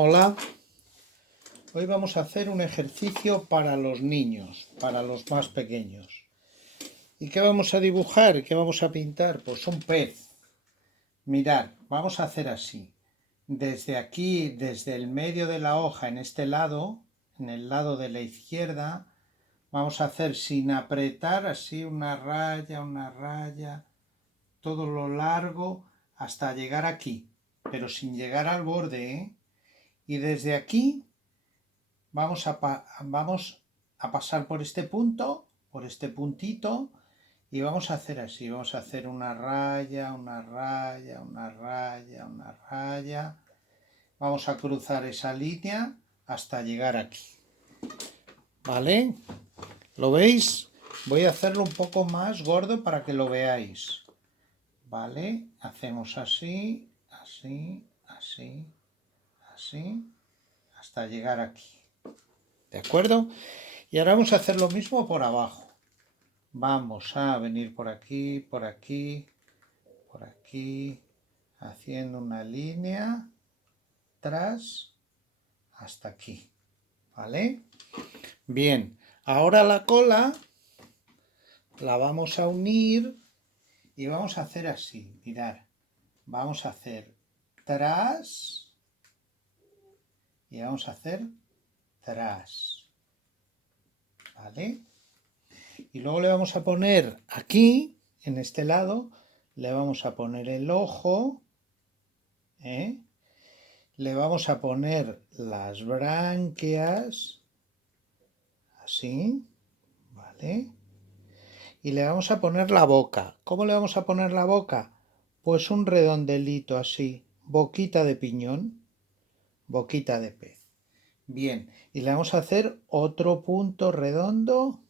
Hola, hoy vamos a hacer un ejercicio para los niños, para los más pequeños. ¿Y qué vamos a dibujar? ¿Qué vamos a pintar? Pues un pez. Mirad, vamos a hacer así. Desde aquí, desde el medio de la hoja, en este lado, en el lado de la izquierda, vamos a hacer sin apretar así una raya, todo lo largo hasta llegar aquí, pero sin llegar al borde, ¿eh? Y desde aquí vamos a pasar por este punto, por este puntito, y vamos a hacer así, vamos a hacer una raya, una raya, vamos a cruzar esa línea hasta llegar aquí, ¿vale? ¿Lo veis? Voy a hacerlo un poco más gordo para que lo veáis, ¿vale? Hacemos así, así, hasta llegar aquí, ¿de acuerdo? Y ahora vamos a hacer lo mismo por abajo. Vamos a venir por aquí, haciendo una línea tras hasta aquí, ¿vale? Bien, ahora la cola la vamos a unir y vamos a hacer así, mirad, vamos a hacer tras y vamos a hacer tras, ¿vale? Y luego le vamos a poner aquí, en este lado, le vamos a poner el ojo, ¿eh? Le vamos a poner las branquias, así, ¿vale? Y le vamos a poner la boca. ¿Cómo le vamos a poner la boca? Pues un redondelito así, boquita de piñón, boquita de pez. Bien, y le vamos a hacer otro punto redondo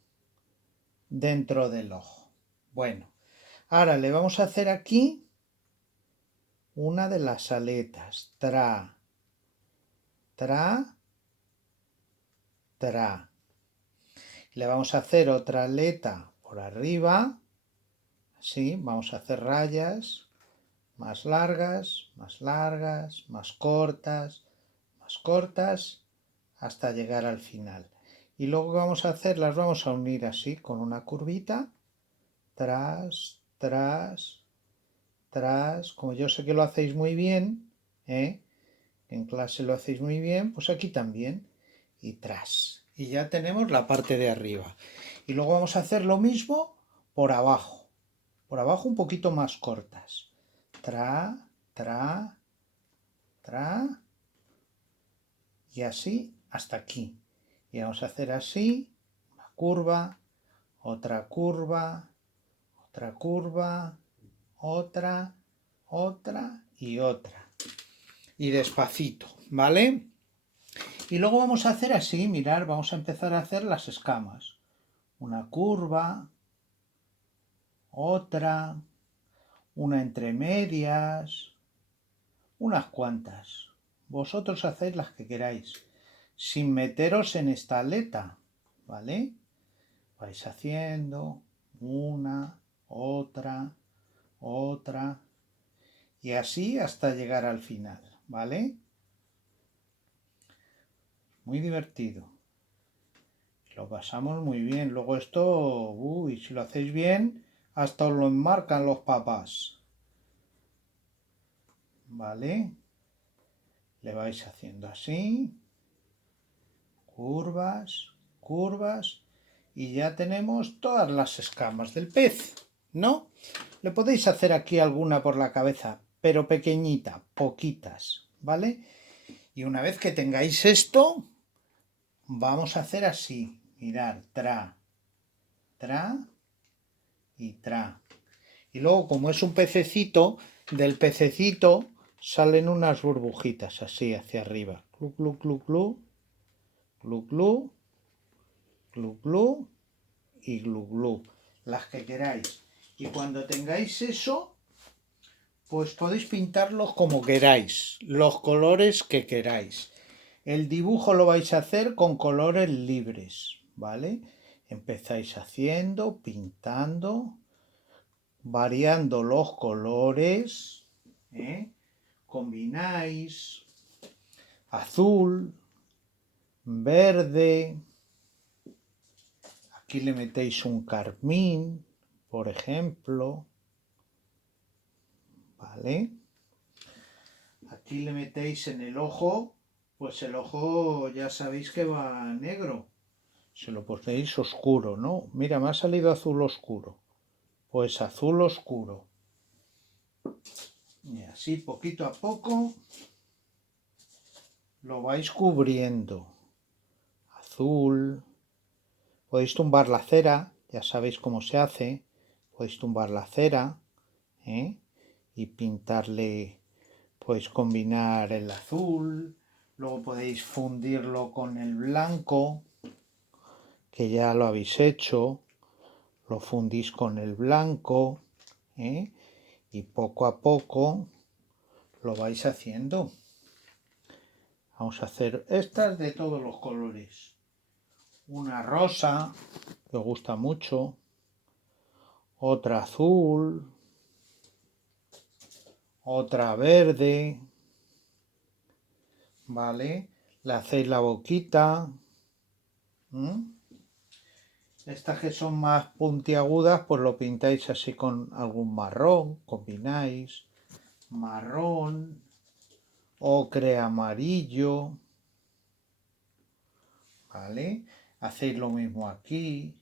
dentro del ojo. Bueno, ahora le vamos a hacer aquí una de las aletas, tra, tra. Le vamos a hacer otra aleta por arriba, así, vamos a hacer rayas más largas, más cortas, hasta llegar al final. Y luego vamos a hacer, las vamos a unir así, con una curvita, tras, como yo sé que lo hacéis muy bien, en clase lo hacéis muy bien, pues aquí también, y tras. Y ya tenemos la parte de arriba. Y luego vamos a hacer lo mismo por abajo un poquito más cortas. Tra, y así hasta aquí. Y vamos a hacer así, una curva, otra curva, otra y otra. Y despacito, ¿vale? Y luego vamos a hacer así, mirar, vamos a empezar a hacer las escamas. Una curva, otra, una entre medias, unas cuantas. Vosotros hacéis las que queráis, sin meteros en esta aleta, ¿vale? Vais haciendo una, otra, y así hasta llegar al final, ¿vale? Muy divertido. Lo pasamos muy bien. Luego esto, si lo hacéis bien, hasta os lo enmarcan los papás, ¿vale? Le vais haciendo así, curvas, y ya tenemos todas las escamas del pez, ¿no? Le podéis hacer aquí alguna por la cabeza, pero pequeñita, poquitas, ¿vale? Y una vez que tengáis esto, vamos a hacer así, mirad, tra, y tra. Y luego, como es un pececito, del pececito salen unas burbujitas así hacia arriba. Glu, glu, glu, glu, glu, glu, glu, glu y glu, glu. Las que queráis. Y cuando tengáis eso, pues podéis pintarlos como queráis, los colores que queráis. El dibujo lo vais a hacer con colores libres, ¿vale? Empezáis haciendo, pintando, variando los colores, combináis, azul, verde. Aquí le metéis un carmín, por ejemplo. ¿Vale? Aquí le metéis en el ojo, pues el ojo ya sabéis que va negro. Se lo ponéis oscuro, ¿no? Mira, me ha salido azul oscuro. Pues azul oscuro. Y así poquito a poco lo vais cubriendo. Azul. Podéis tumbar la cera, ya sabéis cómo se hace. Podéis tumbar la cera, ¿eh? Y pintarle, podéis combinar el azul. Luego podéis fundirlo con el blanco, que ya lo habéis hecho. Lo fundís con el blanco, ¿eh? Y poco a poco lo vais haciendo. Vamos a hacer estas de todos los colores. Una rosa, que os gusta mucho. Otra azul. Otra verde. ¿Vale? Le hacéis la boquita. Estas que son más puntiagudas, pues lo pintáis así con algún marrón. Combináis marrón, ocre amarillo. ¿Vale? Hacéis lo mismo aquí.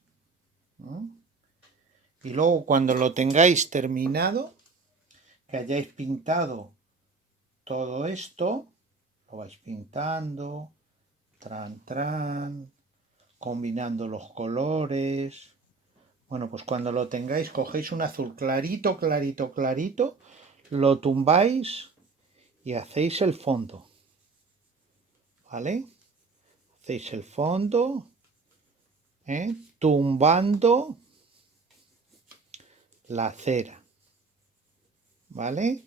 Y luego cuando lo tengáis terminado, que hayáis pintado todo esto, lo vais pintando, combinando los colores. Bueno, pues cuando lo tengáis, cogéis un azul clarito, clarito, clarito, lo tumbáis y hacéis el fondo. ¿Vale? Hacéis el fondo, tumbando la cera. ¿Vale?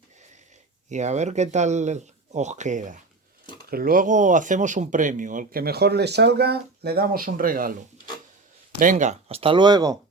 Y a ver qué tal os queda. Que luego hacemos un premio. Al que mejor le salga, le damos un regalo. Venga, hasta luego.